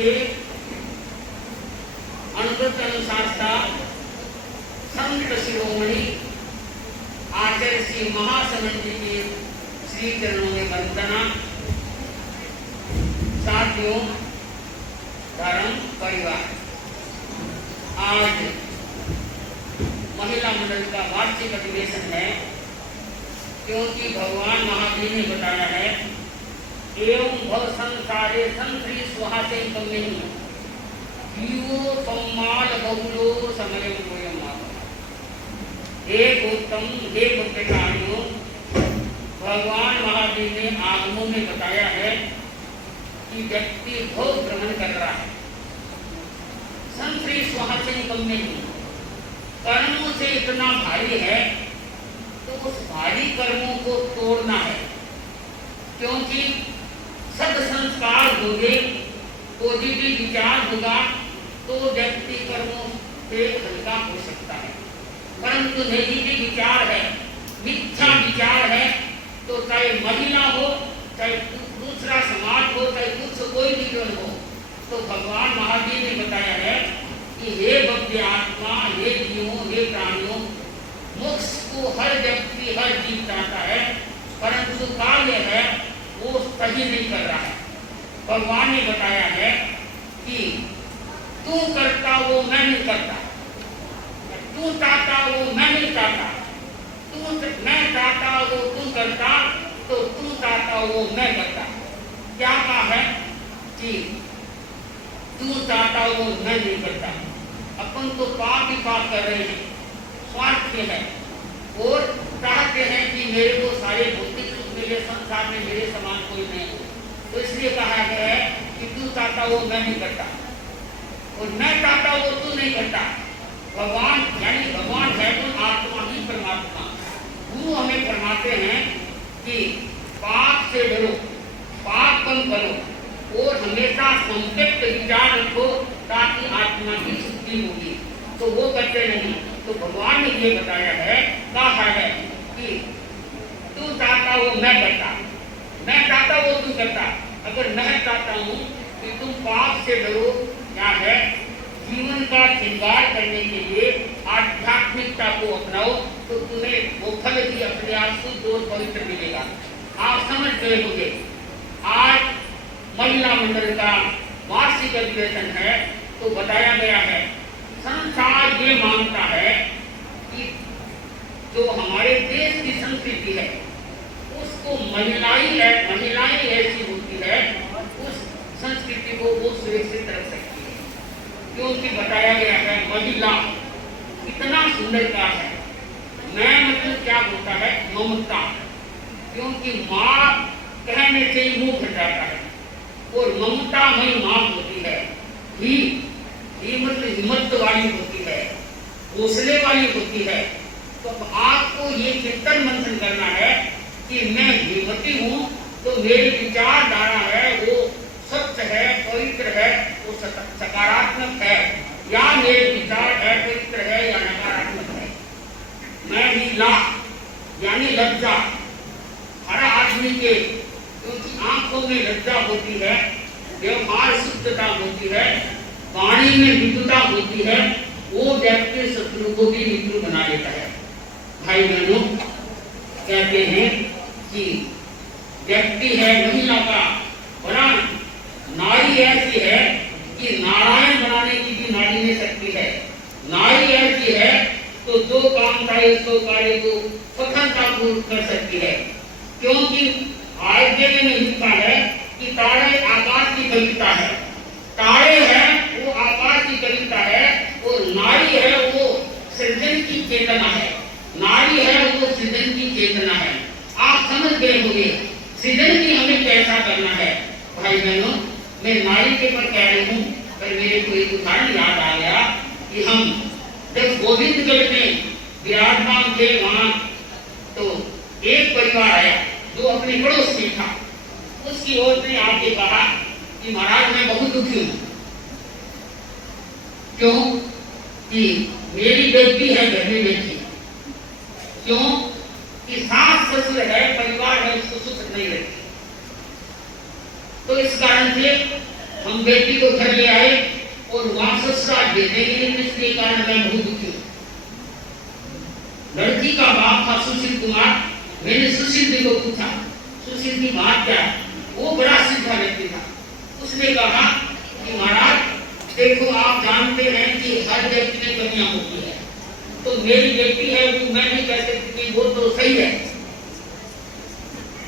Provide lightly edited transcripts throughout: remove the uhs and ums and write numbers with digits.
थे अनुगत अनुशास्ता संत शिरोमणि आचार्य श्री महासमंद जी के श्री चरणों में वंदना। साथियों, धर्म परिवार, आज महिला मंडल का वार्षिक अधिवेशन है, क्योंकि भगवान महावीर ने बताया है एवं भव संसारे संश्री सुहासे कम्यहि जीवो सम्माल बहुलो समय कोयम। हे गौतम, हे भक्तकारियों, भगवान महावीर ने आगमों में बताया है कि व्यक्ति भव भ्रमण कर रहा है, संश्री सुहासे कम्यहि, कर्मों से इतना भारी है तो उस भारी कर्मों को तोड़ना है, क्योंकि सत्संस्कार होंगे, पॉजिटिव विचार होगा तो व्यक्ति कर्मों से हल्का हो सकता है। परंतु नेगेटिव विचार है, मिथ्या विचार है, तो चाहे महिला हो, चाहे दूसरा समाज हो, चाहे कुछ कोई भी जन हो, तो भगवान महावीर ने बताया है कि हे भव्य आत्मा, हे जीवों, हे प्राणियों, मोक्ष को हर व्यक्ति हर जीव चाहता है, परंतु कार्य है वो सही नहीं कर रहा है। भगवान ने बताया है कि तू करता वो मैं नहीं करता, तू चाहता वो मैं नहीं चाहता, तू मैं चाहता वो तू करता, तो तू चाहता वो मैं करता। क्या कहा है कि तू चाहता वो मैं नहीं करता। अपन तो पाप ही पाप कर रहे हैं, स्वार्थ है और चाहते हैं कि मेरे को सारे भौतिक सुख मिले, संसार में मेरे समान कोई नहीं हो, तो इसलिए कहा गया है कि तू चाहता वो मैं नहीं करता और मैं चाहता वो तू नहीं करता। भगवान यानी भगवान है तो आत्मा ही परमात्मा। गुरु हमें फरमाते हैं कि पाप से डरो, पाप कम करो और हमेशा संतप्त विचार रखो ताकि आत्मा की शुद्धि होगी, तो वो करते नहीं। तो भगवान ने ये बताया है, कहा है कि तू चाहता वो मैं करता, मैं चाहता वो तू करता। अगर मैं चाहता हूँ कि तुम पाप से डरो, क्या है जीवन का श्रृंगार करने के लिए आध्यात्मिकता को अपनाओ, तो तुम्हें वो फल भी अपने आप शुद्ध और पवित्र मिलेगा। आप समझ गए होंगे, आज महिला मंडल का वार्षिक अधिवेशन है, तो बताया गया है संसार ये मानता है कि जो हमारे देश की संस्कृति है उसको महिलाएं ऐसी होती है, उस संस्कृति को वो सुरक्षित रख सकती है, क्योंकि बताया गया है महिला इतना सुंदरता है। मैं मतलब क्या होता है ममता, क्योंकि माँ कहने से ही मुंह फट जाता है और ममता मई माँ होती है। ही मतलब हिम्मत वाली होती है, हौसले वाली होती है। तो आपको ये चिंतन मंथन करना है कि मैं हिम्मती हूँ, तो मेरी विचारधारा है वो सत्य है, पवित्र है, वो सकारात्मक है, या मेरे विचार है पवित्र है या नकारात्मक है। मैं भी ला यानी लज्जा हर आदमी के, क्योंकि आंखों में लज्जा होती है, व्यवहार शुद्धता होती है, वाणी में विद्युता होती है, वो व्यक्ति शत्रु को भी मित्र बना लेता है। भाई बहनों, कहते हैं कि व्यक्ति है महिला का बड़ा, नारी ऐसी है कि नारायण बनाने की भी नारी में शक्ति है। नारी ऐसी है तो जो काम चाहे उसको कार्य को सफलतापूर्वक कर सकती है, क्योंकि आगे में लिखा है कि तारे आकाश की कविता है, तारे हैं वो आकाश की कविता है, और नारी है वो सृजन की चेतना है, नारी है वो सृजन की चेतना है। आप समझ गए होंगे सृजन की हमें कैसा करना है। भाई बहनों, मैं नारी के पर कह रही हूँ, पर मेरे को एक उदाहरण याद आ गया कि हम जब गोविंदगढ़ में विराजमान थे वहां, तो एक परिवार आया जो अपने पड़ोस में था। उसकी औरत ने आके कहा कि महाराज मैं बहुत दुखी हूँ, क्यों कि मेरी बेटी है घर में बैठी, क्यों कि सास ससुर है, परिवार है, उसको सुख नहीं रहती। तो इस कारण से हम बेटी को घर ले आए और वहां ससुराल देने के लिए, इसके कारण मैं बहुत दुखी हूँ। लड़की का बाप था सुशील कुमार। मैंने सुशील जी को पूछा, सुशील जी बात क्या है? वो बड़ा सीधा व्यक्ति था। उसने कहा कि महाराज देखो, आप जानते हैं कि हर व्यक्ति में कमियां होती है, तो मेरी बेटी है वो मैं नहीं कह सकती कि वो तो सही है,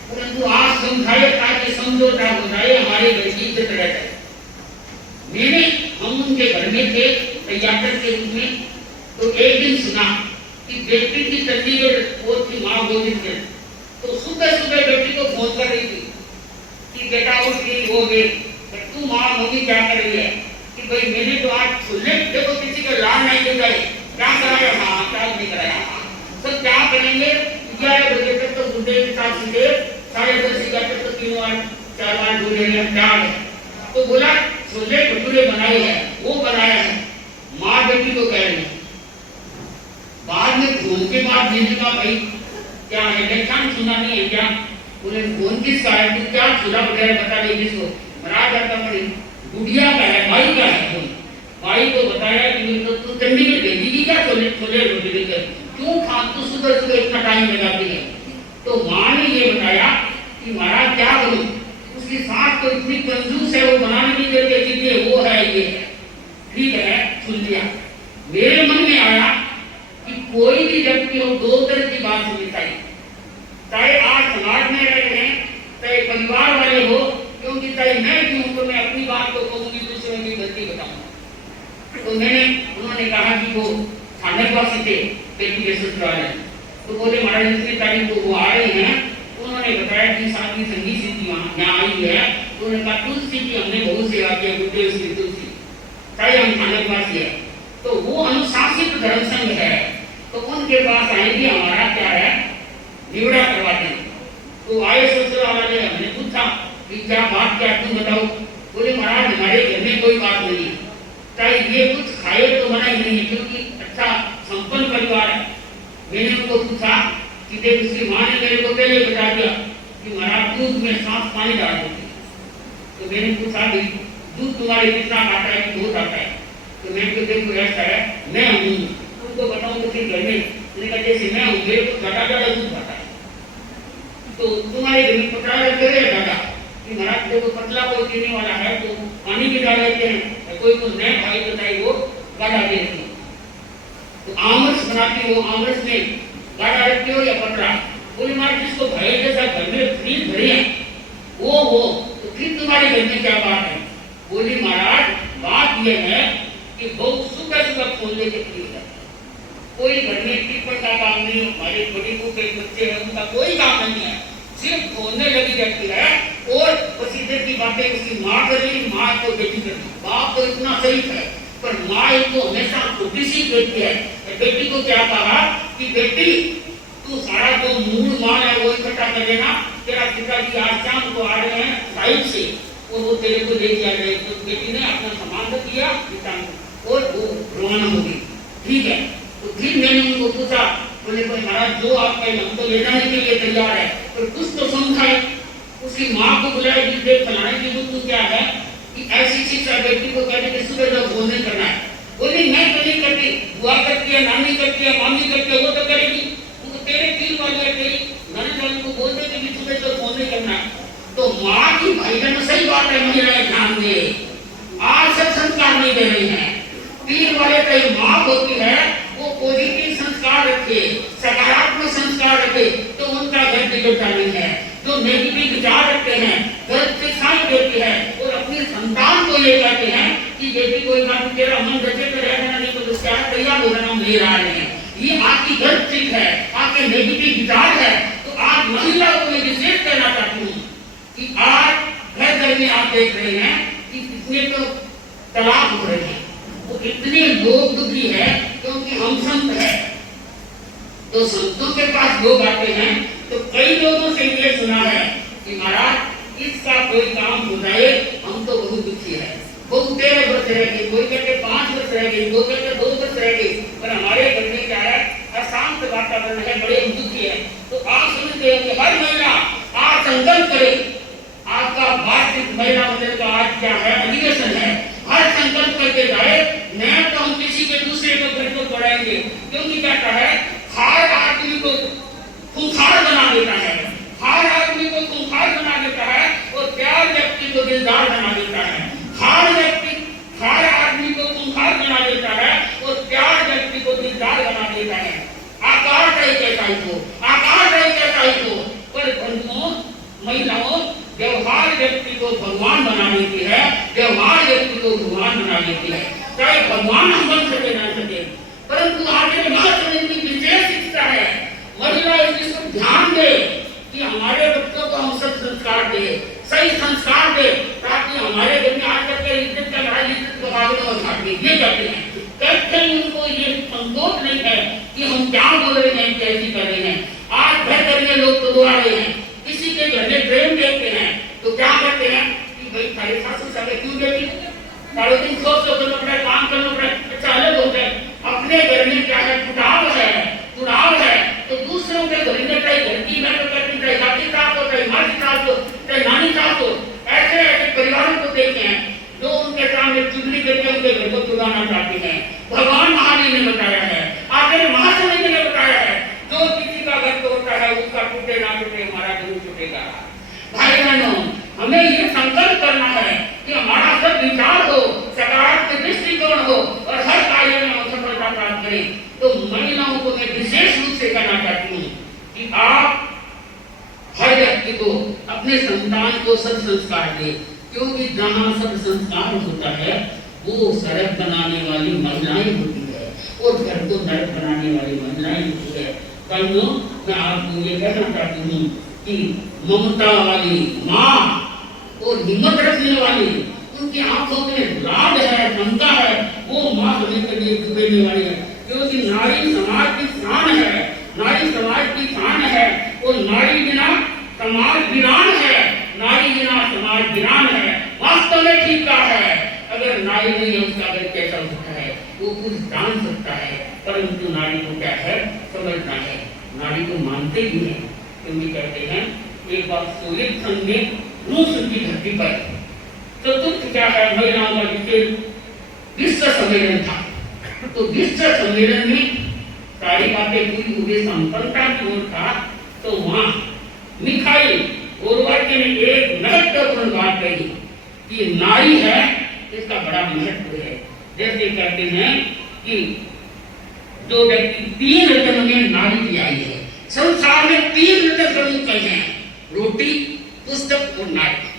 परंतु आप समझाए ताकि समझौता हो जाए, हमारी बेटी इज्जत रह जाए। मैंने हम उनके घर में थे यात्री के रूप में, तो एक दिन सुना कि बेटी की चंडीगढ़ वो थी माँ गोविंद, तो सुबह सुबह बेटी को फोन कर रही थी कि बेटा उठ गई, हो गई, तू माँ मम्मी क्या कर रही है? कि भाई मैंने तो आज सुनने देखो किसी का लाल नहीं दे गए, क्या कराया? हाँ क्या नहीं कराया? सब क्या करेंगे? 11 बजे तक तो गुड्डे के साथ सीधे 10:30 तक तो 3 बार 4 बार ढूंढे क्या है? तो बोला छोले भटूरे बनाए हैं, वो बनाया है। माँ बेटी को कह रही है। बाद में फोन के बाद भेजने का भाई क्या है, व्याख्यान सुना नहीं है क्या? बोले फोन किसका है? तू क्या छोला वगैरह बता दे किसको? महाराज आता पड़ी गुड़िया का है, भाई का है। भाई को बताया कि तू चंडीगढ़ भेजेगी क्या छोले रोटी लेकर? क्यों खा तू सुबह सुबह इतना टाइम लगाती है? तो माँ ने ये बताया कि महाराज क्या करूं, उसकी सास तो इतनी कंजूस है, वो बनाने की करके चीजें वो है ये है। ठीक है, सुन लिया। मेरे मन में आया कि कोई भी व्यक्ति हो दो तरह की बात सुननी चाहिए, चाहे आप समाज में रह रहे हैं, चाहे परिवार वाले हो, क्योंकि चाहे मैं क्यों तो मैं अपनी बात को कहूंगी, दूसरों की गलती बताऊंगा। तो उन्होंने कहा कि वो खानवासी थे बेटी के ससुराल है, तो बोले महाराज इतनी तारीख को वो आ रहे हैं। उन्होंने बताया कि साथी संगीत थी यहाँ आई है, तो उन्होंने कहा तुलसी की हमने बहुत सेवा की, गुड्डे उसकी तुलसी, चाहे हम खानवासी है, तो वो अनुशासित धर्म संघ है, तो उनके पास आएंगे, हमारा क्या है निवड़ा करवाते हैं। तो आए ससुराल वाले, हमने पूछा कि क्या बात क्या, तुम बताओ। बोले महाराज हमारे घर में कोई बात नहीं है, चाहे ये कुछ खाए तो मना ही नहीं है, क्योंकि अच्छा संपन्न परिवार है। मैंने उनको पूछा कि देख, उसकी माँ ने मेरे को पहले बता दिया कि महाराज दूध में साफ पानी डाल देती। तो मैंने पूछा कि दूध तुम्हारे कितना आता है कि बहुत आता है? तो मैंने कहा देखो ऐसा है, मैं हूँ तुमको बताऊँ तो फिर घर में जैसे मैं हूँ, मेरे को ज्यादा दूध आता है, तो तुम्हारे घर में पतला करे दादा कि महाराज देखो पतला कोई पीने वाला है तो पानी भी डाल देते हैं, कोई को नए भाई बताई वो गाढ़ा देती है। तो आमरस बनाती हो, आमरस में गाढ़ा रखती हो या पतला? बोले महाराज जिसको भाई जैसा घर में फ्रीज भरे हैं वो हो, तो फिर तुम्हारे घर में क्या बात है? बोली महाराज बात यह है कि बहुत सुबह सुबह फोन लेके फ्री है, कोई घर में टिप्पण का काम नहीं, हमारे छोटी को के बच्चे हैं उनका कोई काम नहीं है, सिर्फ फोनने लगी रहती है और पसीने की बातें उसकी माँ कर रही, माँ को बेटी कर रही। बाप तो इतना सही है, पर माँ इनको हमेशा छोटी सी देती है। बेटी को क्या कहा कि बेटी तू सारा जो मूल माल है वो इकट्ठा कर देना, तेरा पिताजी आज शाम को आ रहे हैं साइड से और वो तेरे को लेके आ गए। तो बेटी ने अपना सामान रख दिया पिता को और वो रवाना हो गई। ठीक है, तो फिर मैंने उनको पूछा, बोले भाई महाराज जो आपका हम तो ले जाने के लिए तैयार है, पर कुछ तो समझाए। उसकी माँ को बुलाया, देख फलाने की बुद्धि क्या है कि ऐसी शिक्षा बेटी को कहने की सुबह जब भोजन करना है। बोली मैं तो नहीं करती, बुआ करती है, नानी करती है, मामी करती है, वो तो करेगी। उनको तेरे तीन वाली है, तेरी ननद वाली को बोलते थे कि सुबह जब भोजन करना है। तो माँ की भाईजान सही बात है, महिलाएं ध्यान दे, आज सब संस्कार नहीं दे रही है। तीन वाले कई माँ होती है वो पॉजिटिव संस्कार रखे, सकारात्मक संस्कार रखे, तो उनका घर बिगड़ता नहीं है। जो नेगेटिव विचार रखते हैं, गलत शिक्षाएं देती है और अपनी संतान को ये कहते हैं कि बेटी कोई बात तेरा मन रचे तो रहना, नहीं तो क्या तैयार होगा हम ले रहे हैं। ये आपकी गलत चीज है, आपके नेगेटिव विचार है। तो आज महिलाओं को मैं विशेष कहना चाहती हूँ कि आज घर में आप देख रहे हैं कि कितने तो तलाक हो रहे हैं, वो इतने लोग दुखी है क्योंकि हम संत है। तो संतों के पास लोग आते हैं तो कई लोगों से ये सुना है कि महाराज इसका कोई काम हो जाए, हम तो बहुत दुखी है, बहुत 13 वर्ष रह गए, कोई कहते 5 वर्ष रह गए, कोई कहते 2 वर्ष रह गए, पर हमारे घर में क्या है अशांत वातावरण है, बड़े दुखी है। तो आप समझते हैं कि हर महिला आज संकल्प करे। आपका वार्षिक महिला मंडल का आज क्या है, को खूंखार बना देता है, हार आदमी को खूंखार बना देता है और प्यार व्यक्ति को दिलदार बना देता है। हार आदमी को खूंखार बना देता है और प्यार व्यक्ति को दिलदार बना देता है। आकाश है कैसा ही हो, आकाश है कैसा ही हो, पर बंधुओं महिलाओं व्यवहार व्यक्ति को भगवान बना देती है, व्यवहार व्यक्ति को भगवान बना देती है। चाहे भगवान हम बन सके ना सके, परंतु आगे महात्मा की विशेष शिक्षा है। महिला इस पर ध्यान दे कि हमारे बच्चों को हम सब संस्कार दे, सही संस्कार दे, ताकि हमारे घर में आज तक इज्जत का लड़ाई इज्जत को भागने और भागने ये कहते हैं। कहते हैं उनको ये संकोच नहीं है कि हम क्या बोल रहे हैं, कैसी कर रहे हैं। आज घर घर में लोग तो दुआ रहे हैं, किसी के घर में प्रेम देखते हैं तो क्या करते हैं कि भाई सारे सासू सारे क्यों देती, सारे दिन सोच करना पड़ा, काम करना पड़ा, अच्छा अलग हो जाए। अपने घर में क्या है, चुनाव है तो दूसरों के घर में चाहे घर की मैं करती, चाहे दादी साहब हो, चाहे माँ साहब हो, चाहे नानी साहब हो, ऐसे ऐसे परिवारों को देखते हैं जो उनके सामने चुगली करके उनके घर को चुराना चाहते हैं। भगवान महावीर ने बताया है, आखिर महाशय ने बताया है, जो किसी का घर तोड़ता है उसका टूटे ना टूटे हमारा जरूर टूटेगा। भाई बहनों, हमें ये संकल्प करना है कि हमारा सब विचार हो, सकारात्मक दृष्टिकोण हो और हर कार्य में हम सफलता प्राप्त करें। तो महिलाओं को मैं विशेष रूप से कहना चाहती हूँ कि आप हर व्यक्ति को अपने संतान को सब संस्कार दे, क्योंकि जहाँ सब संस्कार होता है वो सड़क बनाने वाली महिलाएं होती है और घर को नरक बनाने वाली महिलाएं होती है। कल मैं आपको ये कहना चाहती हूँ कि ममता वाली माँ और हिम्मत रखने वाली, उनकी आंखों में लाड है, ममता है, वो माँ होने के लिए डूबने वाली है। क्योंकि नारी समाज की शान है, नारी समाज की शान है और नारी बिना समाज वीरान है, नारी बिना समाज वीरान है। वास्तव में ठीक कहा है, अगर नारी नहीं है उसका घर कैसा होता है, वो कुछ जान सकता है, परंतु नारी को क्या है, समझना है। नारी को मानते ही है, क्योंकि कहते हैं एक बार सोवियत संघ में रूस की धरती पर चतुर्थ क्या है महिलाओं का विश्व सम्मेलन था। तो विश्व सम्मेलन में सारी बातें पूरी हुई, संपन्नता की ओर था। तो वहाँ मिखाइल गोर्बाचेव ने एक महत्वपूर्ण बात कही कि नारी है इसका बड़ा महत्व है। जैसे कहते हैं कि जो व्यक्ति 3 रत्न में नारी की आई है, संसार में 3 रत्न प्रमुख हैं, रोटी, पुस्तक और नारी।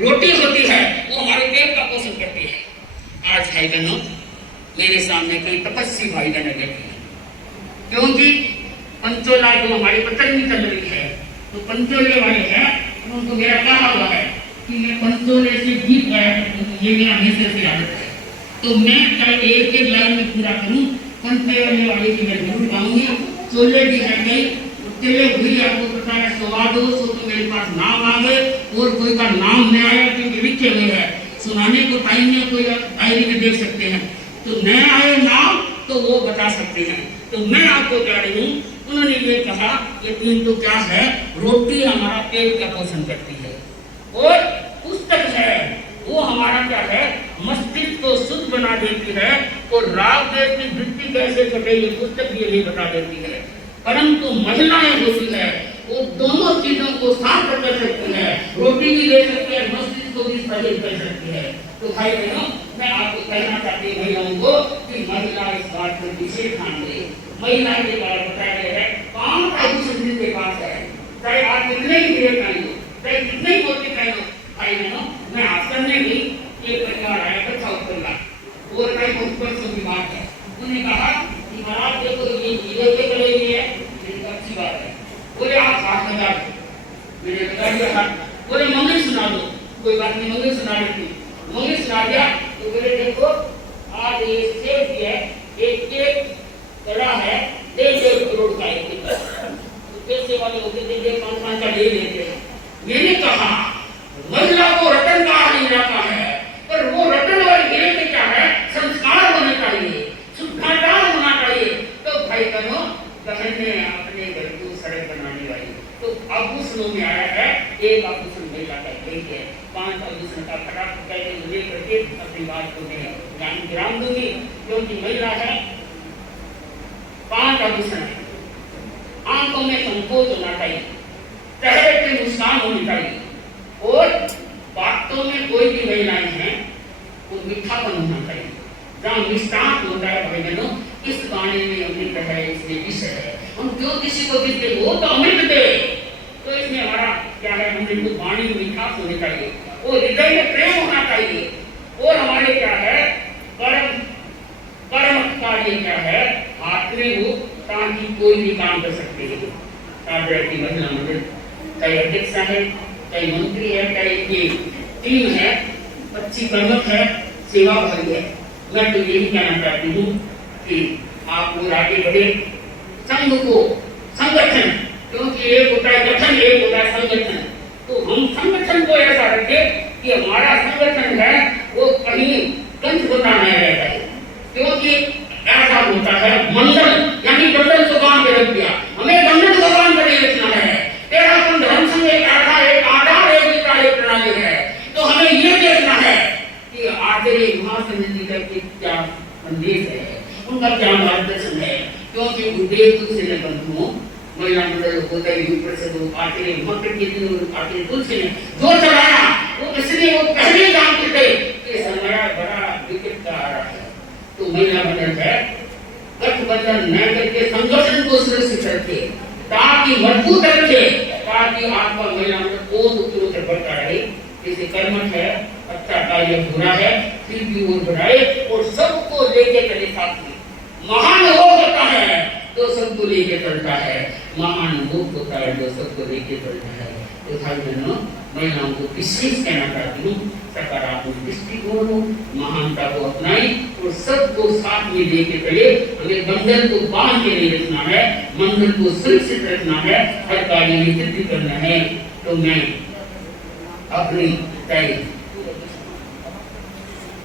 रोटी होती है वो हमारे पेट का पोषण करती है। आज भाई बहनों मेरे सामने कई तपस्वी भाई बहन बैठे हैं, क्योंकि पंचोला जो हमारी पतंगी चल रही है, तो पंचोले वाले हैं, उनको मेरा कहा हुआ है कि मैं पंचोले से जीत गया, ये मेरा हमेशा से आदत है। तो मैं चाहे एक एक लाइन में पूरा करूं, पंचोले वाले की मैं जरूर गाऊंगी। चोले भी है कई तेरे हुई, आपको पता है 125 तो मेरे पास नाम आ गए और कोई का नाम नहीं आया क्योंकि लिखे हुए है, सुनाने को टाइम में कोई डायरी में देख सकते हैं। तो नए आए नाम तो वो बता सकते हैं। तो मैं आपको कह रही हूँ, उन्होंने ये कहा ये 3 तो क्या है, रोटी हमारा पेट का पोषण करती है और पुस्तक है वो हमारा क्या है, मस्तिष्क को शुद्ध बना देती है और राग देश की वृत्ति कैसे कटे ये पुस्तक भी यही बता देती है। परंतु महिलाएं होती है वो दोनों चीजों को साथ कर सकती है, रोटी भी दे सकती है, मस्तिष्क को भी सही कर सकती है। तो भाई बहनों मैं आपको कहना चाहती हूँ महिलाओं को कि महिला इस बात पर विशेष ध्यान दे। महिला के बारे में बताया गया है 5 आभूषण के पास है, चाहे आप कितने ही हीरे पहन लो, चाहे कितने ही मोती पहन लो। भाई बहनों मैं आश्रम में भी एक परिवार आया था साउथ परिवार, वो बहुत की बात है। उन्होंने कहा कि महाराज देखो ये हीरे के गले में है, अच्छी बात है। बोले आप हाथ लगा दो, मैंने बता दिया हाथ। बोले मंगल सुना दो, कोई बात नहीं मंगल सुना देती, मंगल सुना दिया। तो बोले देखो आज ये सेब है, एक कड़ा है 1.5 करोड़ का, एक पैसे वाले होते 1.5-5 का ले लेते हैं। मैंने कहा महिला को रतन कहा नहीं जाता है, पर वो रतन वाली हीरे में क्या है, संस्कार होने चाहिए, शुद्धाचार होना चाहिए। तो भाई बहनों बहन ने अपने घर को सड़क बनाने वाली, तो आभूषणों में आया है एक आभूषण महिला का यही है। 5 आभूषण का फटाफट कहते हुए करके अपनी बात को मैं विराम दूंगी, क्योंकि महिला है 5 आभूषण है। आंखों में संकोच होना चाहिए, चेहरे पे मुस्कान होनी चाहिए, और बातों में कोई भी महिलाएं हैं वो मीठापन होना चाहिए। जहाँ मिष्टान होता है भाई बहनों, इस गाने में अमृत है, इसमें विष है। हम क्यों किसी को देते वो तो अमृत दे, तो इसमें हमारा क्या है, अमृत को वाणी में मिठास होनी चाहिए, और हृदय में प्रेम होना चाहिए, और हमारे क्या है कर्म कार्य क्या है हाथ में हो, ताकि कोई भी काम कर सकते हैं। की महिला मंडल चाहे अध्यक्ष है, चाहे मंत्री है, चाहे ये टीम है, अच्छी कर्मठ है, सेवा भारी है। मैं तो यही कहना चाहती हूँ कि आप लोग आगे बढ़े, संघ को संगठन, क्योंकि एक होता है गठन, एक होता है संगठन, तो हम संगठन को ऐसा रखें कि हमारा संगठन है वो कहीं कंठ बना नहीं रहता है, क्योंकि ऐसा होता है मंडल, यानी मंडल को बांध के रख दिया, हमें मंडल को बांध कर रखना है। तेरा धर्म संघ एक ऐसा एक आधार एक प्रणाली है, तो हमें ये देखना है कि आचार्य महासमिति का क्या संदेश है, उनका क्या मार्गदर्शन है, क्योंकि गुरुदेव तुलसी ने बंधुओं महिला मंडल होता है ऊपर से दो आचार्य मकर के दिन आचार्य तुलसी ने जो चलाया वो इसलिए वो पहले जानते थे कि समय बड़ा विकट का आ रहा है, तो महिला मंडल है गठबंधन न करके संगठन को सुरक्षित रखे, ताकि मजबूत रखे, ताकि आपका महिला मंडल और उत्तरोत्तर बढ़ता रहे। जैसे कर्मठ है, अच्छा कार्य हो रहा है, फिर भी वो बढ़ाए और सबको लेके चले साथ में। महान वो होता है तो सबको लेके चलता है, महान वो होता है जो सबको लेके चलता है। तो भाई बहनों, महिलाओं को विशेष कहना चाहती हूँ, सकारात्मक दृष्टिकोण हो, महानता को अपनाई और सबको साथ में लेके चले। हमें मंडल को बांध के नहीं रखना है, मंडल को सुरक्षित रखना है, हर कार्य में सिद्धि करना है। तो मैं अपनी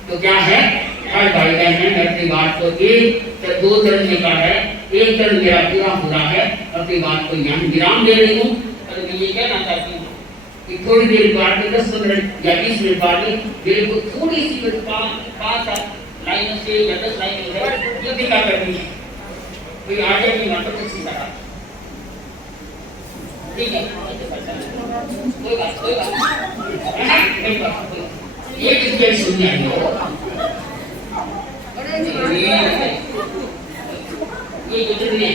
तो क्या है, हर भाई बहन है अपनी बात को एक दो चरण में कहा है, एक चरण मेरा पूरा हो रहा है, अपनी बात को यहाँ विराम दे रही हूँ। और मैं ये कहना चाहती हूँ कि थोड़ी देर बाद में 10-15 या 20 मिनट बाद में मेरे को थोड़ी सी 5-7 लाइनों से या 10 लाइनों है ये दिखा करनी है, कोई आगे की नाटक से सीधा, ठीक है, कोई बात ये किसके सुनने आई हो, ये गुजर नहीं है,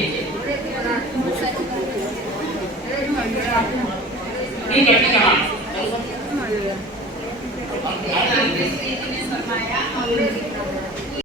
ठीक है, ठीक है।